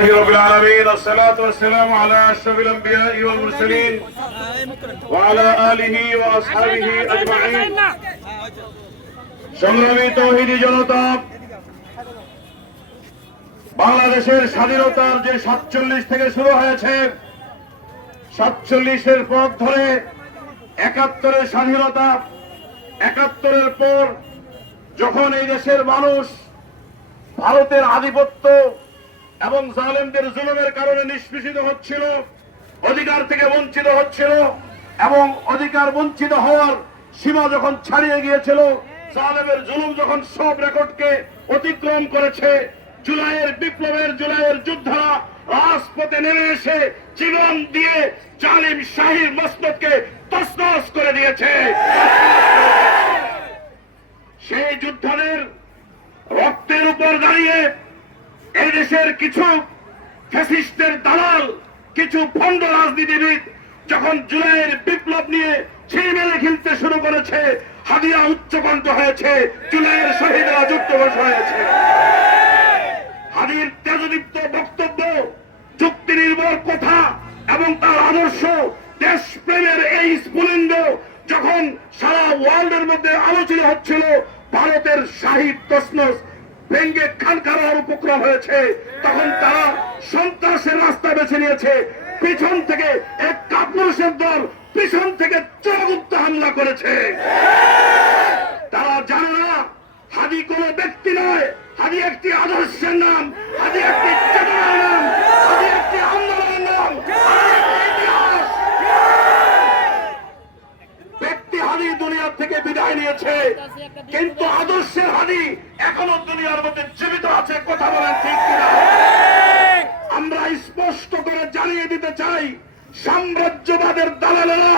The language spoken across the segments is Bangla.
رب العالمين والصلاة والسلام على أشرف الأنبياء والمرسلين وعلى آله وأصحابه أجمعين। সংগ্রামী তৌহিদি জনতা, বাংলাদেশের স্বাধীনতার যে 47 থেকে শুরু হয়েছে, 47-এর পর ধরে 71-এর স্বাধীনতা, 71-এর পর যখন এই দেশের মানুষ ভারতের আধিপত্য এবং জালেমদের জুলুমের কারণে নিষ্পেষিত হচ্ছিল, অধিকার থেকে বঞ্চিত হচ্ছিল এবং অধিকার বঞ্চিত হওয়ার সীমা যখন ছাড়িয়ে গিয়েছিল, জালেমের জুলুম যখন সব রেকর্ডকে অতিক্রম করেছে, জুলাইয়ের বিপ্লবের জুলাইয়ের যোদ্ধারা রাজপথে নেমে এসে জীবন দিয়ে জালিম শাহীর মসনদকে তছনছ করে দিয়েছে। সেই যোদ্ধাদের রক্তের উপর দাঁড়িয়ে এই দেশের কিছু ফ্যাসিস্টের দালাল, কিছু ভণ্ড রাজনীতিবিদ যখন জুলাইয়ের বিপ্লব নিয়ে ছিনিমিনি খেলতে শুরু করেছে, হাদিয়া উচ্চকণ্ঠ হয়েছে, জুলাইয়ের শহীদরা যুদ্ধ ঘোষণা হয়েছে। হাদির তেজদীপ্ত বক্তব্য, যুক্তি নির্ভর কথা এবং তার আদর্শ, দেশপ্রেমের এই স্ফুলিঙ্গ যখন সারা ওয়ার্ল্ডের মধ্যে আলোচিত হচ্ছিল, ভারতের শাহী তছনছ ভেঙ্গে খানখান হওয়ার উপক্রম হয়েছে, তখন তারা সন্ত্রাসের রাস্তা বেছে নিয়েছে। পিছন থেকে এক কাপুরুষের দল পিছন থেকে চোরাগুপ্ত হামলা করেছে। তারা জানে না হাদি কোন ব্যক্তি নয়, হাদি একটি আদর্শের নাম, হাদি একটি চেতনার নাম, হাদি একটি আন্দোলনের নাম। ব্যক্তি হাদি দুনিয়ার থেকে বিদায় নিয়েছে, কিন্তু আদর্শের হাদি এখনো দুনিয়ার মধ্যে জীবিত আছে। কথা বলেন ঠিক কিনা? আমরা স্পষ্ট করে জানিয়ে দিতে চাই, সাম্রাজ্যবাদের দালালেরা,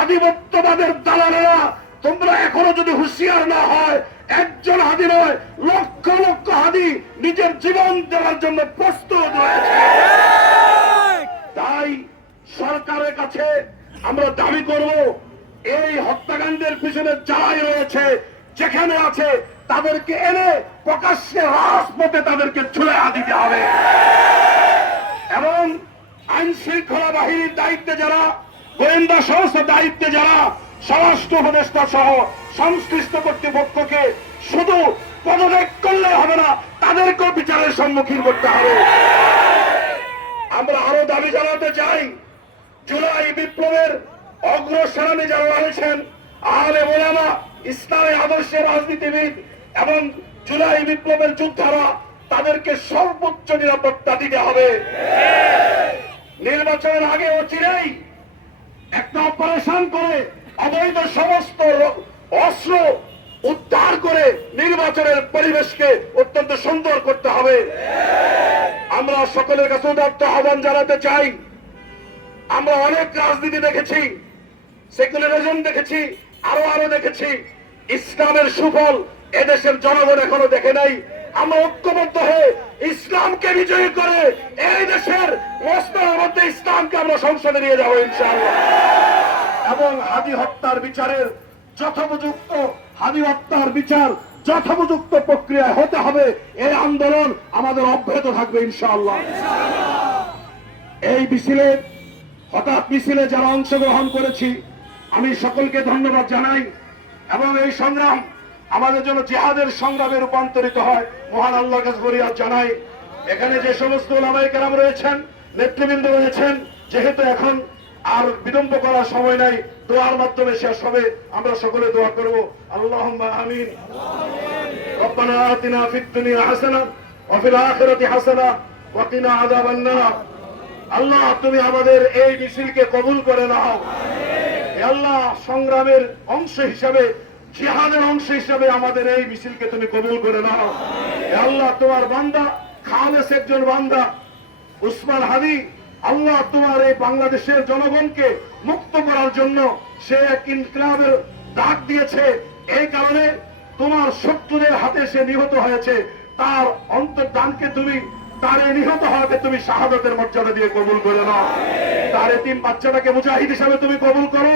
আধিপত্যবাদের দালালেরা, তোমরা এখনো যদি হুঁশিয়ার না হয়, একজন হাদি নয়, লক্ষ লক্ষ হাদি নিজের জীবন দেওয়ার জন্য প্রস্তুত রয়েছে। তাই সরকারের কাছে আমরা দাবি করব, এই হত্যাকাণ্ডের পিছনে যারাই রয়েছে, যেখানে আছে, তাদেরকে এনে প্রকাশ্যে রাজপথে তাদেরকে ঝুলে দিতে হবে। এবং আইন শৃঙ্খলা বাহিনীর দায়িত্বে যারা, গোয়েন্দা সংস্থার দায়িত্বে যারা, স্বরাষ্ট্র উপদেষ্টা সহ সংশ্লিষ্ট কর্তৃপক্ষকে শুধু পদত্যাগ করলে হবে না, তাদেরকেও বিচারের সম্মুখীন করতে হবে। আমরা আরো দাবি জানাতে চাই, জুলাই বিপ্লবের অগ্রসেনানী যারা রয়েছেন, আলেম ওলামা, ইসলামী আদর্শের রাজনীতিবিদ এবং জুলাই বিপ্লবের যোদ্ধারা, তাদেরকে সর্বোচ্চ নিরাপত্তা দিতে হবে। নির্বাচনের আগে অচিরেই একটা অপারেশন করে অবৈধ সমস্ত অস্ত্র উদ্ধার করে নির্বাচনের পরিবেশকে অত্যন্ত সুন্দর করতে হবে। আমরা সকলের কাছে উদাত্ত আহ্বান জানাতে চাই, আমরা অনেক রাজনীতি দেখেছি, সেকুলারিজম দেখেছি, আরো দেখেছি, ইসলামের সুফল এদেশের জনগণ এখনো দেখে নাই। আমরা ঐক্যবদ্ধ হয়ে ইসলামকে বিজয়ী করে এই দেশের মসনদের মধ্যে ইসলামকে আমরা সংসদে নিয়ে যাবো ইনশাআল্লাহ। এবং হাদি হত্যার বিচারের যথোপযুক্ত, হাদি হত্যার বিচার যথোপযুক্ত প্রক্রিয়ায় হতে হবে। এই আন্দোলন আমাদের অব্যাহত থাকবে ইনশাআল্লাহ। এই মিছিলে, হঠাৎ মিছিলে যারা অংশগ্রহণ করেছি, আমি সকলকে ধন্যবাদ জানাই এবং এই সংগ্রাম আমাদের জন্য জিহাদের সংগ্রামে রূপান্তরিত হয়, মহান আল্লাহর কাছে ফরিয়াদ জানাই। এখানে যে সমস্ত উলামায়ে কেরাম রয়েছেন, নেতৃবৃন্দ রয়েছেন, যেহেতু এখন আর বিলম্ব করার সময় নাই, দোয়ার মাধ্যমে শেষ হবে। আমরা সকলে দোয়া করব, আল্লাহুম্মা আমিন। রব্বানা আতিনা ফিদ দুনিয়া হাসানাহ ওয়া ফিল আখিরাতি হাসানাহ ওয়া কিনা আযাবান নার। আল্লাহ, তুমি আমাদের এই মিছিলকে কবুল করে নাও। হে আল্লাহ, সংগ্রামের অংশ হিসাবে, জিহাদের অংশ হিসাবে আমাদের এই মিছিলকে তুমি কবুল করে নাও। হে আল্লাহ, তোমার বান্দা খালেস একজন বান্দা, উসমান হাদি, আল্লাহ তোমার এই বাংলাদেশের জনগণকে মুক্ত করার জন্য সে এক ইনকিলাবের ডাক দিয়েছে। এই কারণে তোমার শত্রুদের হাতে সে নিহত হয়েছে। তার অন্তর্দানকে তুমি, তার এই নিহত হওয়াকে তুমি শাহাদাতের মর্যাদা দিয়ে কবুল করে নাও। তার এতিম বাচ্চাটাকে মুজাহিদ হিসাবে তুমি কবুল করো।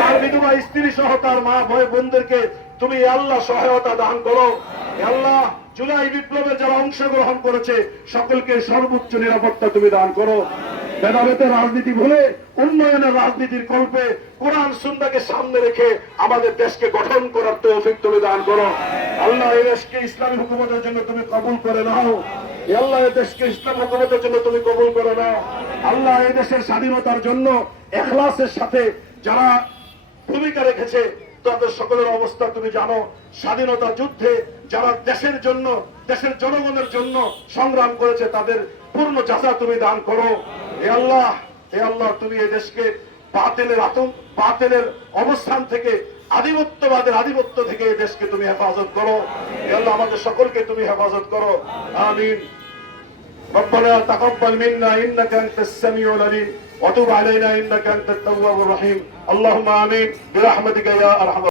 তার বিধবা স্ত্রী সহ তার মা, ভাই, বোনদেরকে তুমি আল্লাহ সহায়তা দান করো। হে আল্লাহ, জুলাই বিপ্লবে যারা অংশগ্রহণ করেছে সকলকে সর্বোচ্চ নিরাপত্তা তুমি দান করো। ভেদাভেদের রাজনীতি ভুলে উন্নয়নের রাজনীতির কল্পে কোরআন সুন্নাহকে সামনে রেখে আমাদের দেশকে গঠন করার তৌফিক তুমি দান করো। আল্লাহ, এই দেশকে ইসলামী হুকুমতের জন্য তুমি কবুল করে নাও। হে আল্লাহ, এই দেশকে ইসলাম হুকুমতের জন্য তুমি কবুল করে নাও। আল্লাহ, এই দেশের স্বাধীনতার জন্য ইখলাসের সাথে যারা ভূমিকা রেখেছে তাদের সকলের অবস্থা তুমি জানো। স্বাধীনতা যুদ্ধে যারা দেশের জন্য, দেশের জনগণের জন্য সংগ্রাম করেছে তাদের পূর্ণ যাচা তুমি দান করো। হে আল্লাহ, হে আল্লাহ, তুমি এই দেশকে বাতিলের অবস্থান থেকে, আধিপত্যবাদের আধিপত্য থেকে এই দেশকে তুমি হেফাজত করো। হে আল্লাহ, আমাদের সকলকে তুমি হেফাজত করো। আমিন। ربنا تقبل منا انك انت السميع العليم وتب علينا انك انت التواب الرحيم اللهم امين برحمتك يا ارحم